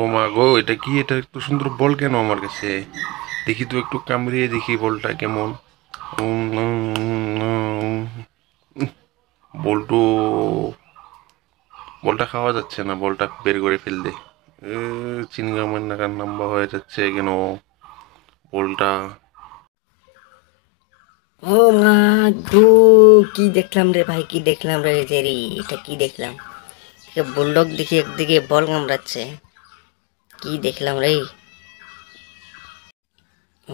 ও মা গো, এটা কি? এটা একটু সুন্দর বল কেন আমার কাছে? দেখি তো, একটু কামড়িয়ে দেখি বলটা কেমন। উম, উম, উম, বল্টু, বলটা খাওয়া যাচ্ছে না, বলটা বের করে ফেল দে। চিনগামের নাকার লম্বা হয়ে যাচ্ছে কেন বলটা? ও মা গো, কি দেখলাম রে ভাই, কি দেখলাম রে জেরি, এটা কি দেখলাম? বুলডগ দেখি একদিকে বল কামড়াচ্ছে, কি দেখলাম রে?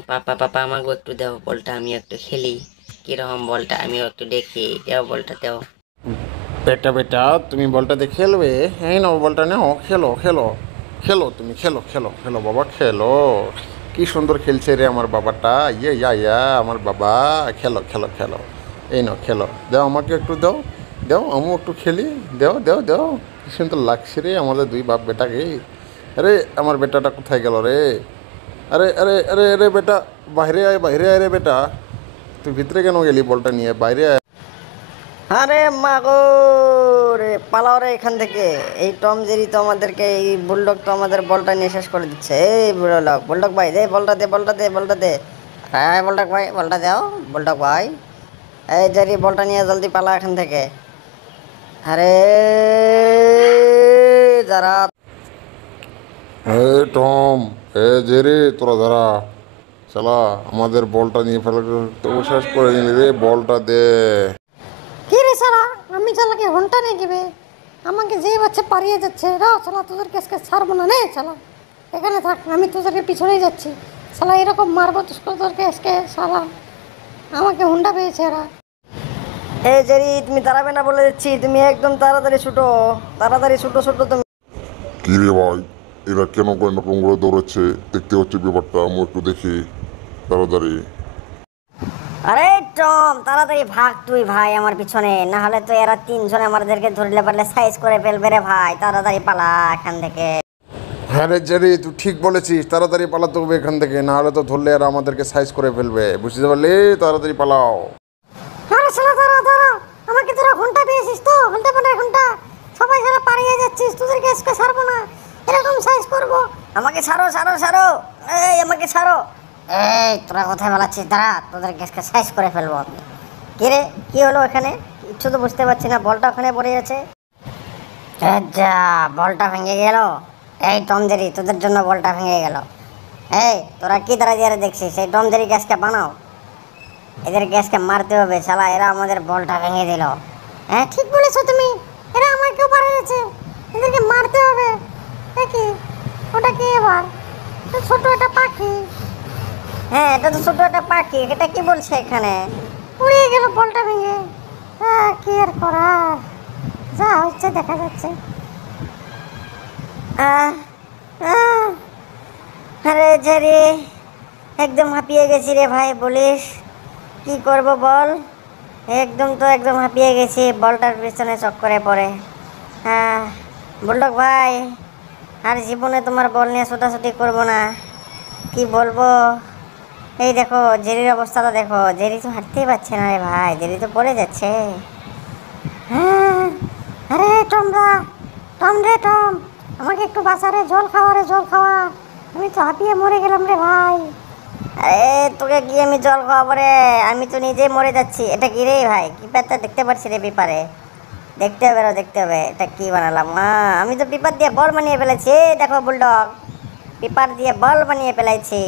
পাপা পাপা আমাকে একটু দাও বলটা, আমি একটু খেলি। কিরকম বলটা, আমিও একটু দেখি, দাও বলটা দাও। বেটা বেটা, তুমি বলটাতে খেলবে? এই নাও বলটা, নাও, খেলো খেলো। খেলো তুমি, খেলো খেলো খেলো বাবা, খেলো। কি সুন্দর খেলছে রে আমার বাবাটা, ইয়ে ইয়া ইয়া আমার বাবা। খেলো খেলো খেলো। এই নাও খেলো, দাও আমাকে একটু দাও। দাও আমিও একটু খেলি। দাও দাও দাও। কি সুন্দর লাগছে রে আমাদের দুই বাপ বেটাকে। আরে আমার বেটাটা কোথায় গেল রে? আরে আরে আরে আরে বেটা, বাইরে আয় রে বেটা। তুই ভিতরে কেন গেলি বলটা নিয়ে? বাইরে আয়। আরে মা গো, রে পালাও রে এখান থেকে। এই টম জেরি তো আমাদেরকে, এই বুলডগ তো আমাদের বলটা নিয়ে শেষ করে দিচ্ছে। এই বুলডগ, বুলডগ ভাই দে বলটা, দে বলটা, দে বলটা দে। হ্যাঁ বুলডগ ভাই, বলটা দাও বুলডগ ভাই। এই জেরি, বলটা নিয়ে জলদি পালা এখান থেকে। আরে যারা। এ টম, জেরে তোরা দাঁড়া। শালা আমাদের বলটা নিয়ে ফেলে তো শেষ করে নিলি রে, বলটা দে। কি রে সারা, আমি চালাকে ঘন্টা নিয়ে গেবে, আমাকে যেই বাচ্চা পারিয়ে যাচ্ছে রা শালা, তোদের কেসকে ছাড়বো না নে শালা, এখানে থাক, আমি তোদেরকে পিছনেই যাচ্ছি শালা, এরকম মারবো তোদেরকে আজকে শালা, আমাকে হুন্ডা পেয়েছে এরা। এই জেরি, তুমি দাঁড়াবে না বলে দিচ্ছি, তুমি একদম তাড়াতাড়ি ছুটো, তাড়াতাড়ি ছুটো ছুটো তুমি। কি রে ভাই, এরা কেন এরকম করে দৌড়াচ্ছে? দেখতে হচ্ছে ব্যাপারটা, আমি একটু দেখি তাড়াতাড়ি। আরে টম, তাড়াতাড়ি ভাগ তুই ভাই আমার পিছনে, না হলে তো এরা তিনজন আমাদেরকে ধরলে পারলে সাইজ করে ফেলবে রে ভাই, তাড়াতাড়ি পালা এখান থেকে। হ্যাঁ রে জেরি, তুই ঠিক বলেছিস, তাড়াতাড়ি পালাতে হবে এখান থেকে, না হলে তো ধরলে আর আমাদেরকে সাইজ করে ফেলবে, বুঝতে পারলি? তাড়াতাড়ি পালাও। আরে শালা দাঁড়া দাঁড়া, আমাকে তোরা ঘন্টা পেয়েছিস তো, ঘন্টা পনেরো ঘন্টা, সবাই শালা পারিয়ে যাচ্ছিস, তোদেরকে আজকে ছাড়বো না, এরকম সাইজ করবো। আমাকে ছাড়ো ছাড়ো ছাড়ো, এই আমাকে ছাড়ো। এই তোরা কোথায় পালাচ্ছিস? দাঁড়া, তোদের গ্যাসকে সাইজ করে ফেলবো আমি। কি রে, কি হলো এখানে? কিচ্ছু তো বুঝতে পারছি না, বলটা ওখানে পড়ে আছে। যা, বলটা ভেঙে গেল। এই টম জেরি, তোদের জন্য বলটা ভেঙে গেল। এই তোরা কি দাঁড়িয়ে দেখছিস? এই টম জেরি গ্যাসকে বানাও, এদের গ্যাসকে মারতে হবে শালা, এরা আমাদের বলটা ভেঙে দিল। হ্যাঁ ঠিক বলেছো তুমি, এরা আমাকেও পারিয়েছে, এদেরকে মারতে হবে। দেখি ওটা কি এবার, এটা ছোট একটা পাখি, হ্যাঁ, এটা তো ছোট একটা পাখি, এটা কি বলছে এখানে? উড়িয়ে গেল বলটা ভেঙে। হ্যাঁ কি আর করার, যা হচ্ছে দেখা যাচ্ছে। আহ, আহ, আরে জেরি, একদম হাঁপিয়ে গেছি রে ভাই, বলিস কি করব বল? একদম তো একদম হাঁপিয়ে গেছি বলটার পিছনে চক্করে পড়ে। হ্যাঁ বুলডগ ভাই, আর জীবনে তোমার বল নিয়ে ছোটাছুটি করবো না, কি বলবো। এই দেখো জেরির অবস্থাটা দেখো, জেরি তো হাঁটতেই পারছে না রে ভাই, জেরি তো পড়ে যাচ্ছে। হ্যাঁ, আরে টমরা, টম রে টম, আমাকে একটু বাঁচা রে, জল খাওয়া রে, জল খাওয়া, আমি তো হাঁপিয়ে মরে গেলাম রে ভাই। আরে তোকে কি আমি জল খাওয়াবো রে? আমি তো নিজেই মরে যাচ্ছি। এটা কি রে ভাই, কি পেপারটা দেখতে পাচ্ছি রে পেপারে, দেখতে হবে রে, দেখতে হবে এটা কি বানালাম। আমি তো পেপার দিয়ে বল বানিয়ে ফেলেছি, এই দেখো বুলডগ, পেপার দিয়ে বল বানিয়ে ফেলেছি।